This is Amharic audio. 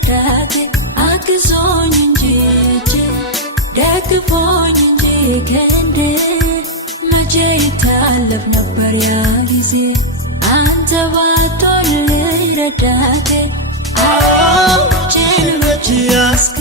ረዳቴ አግዞኝ እንጂ ደግፎኝ እንጂ ክንዴ መቼ ይታለፍ ነበር ያ ጊዜ አንተ ባትሆንልኝ ረዳቴ እጄን በእጅ ያስክ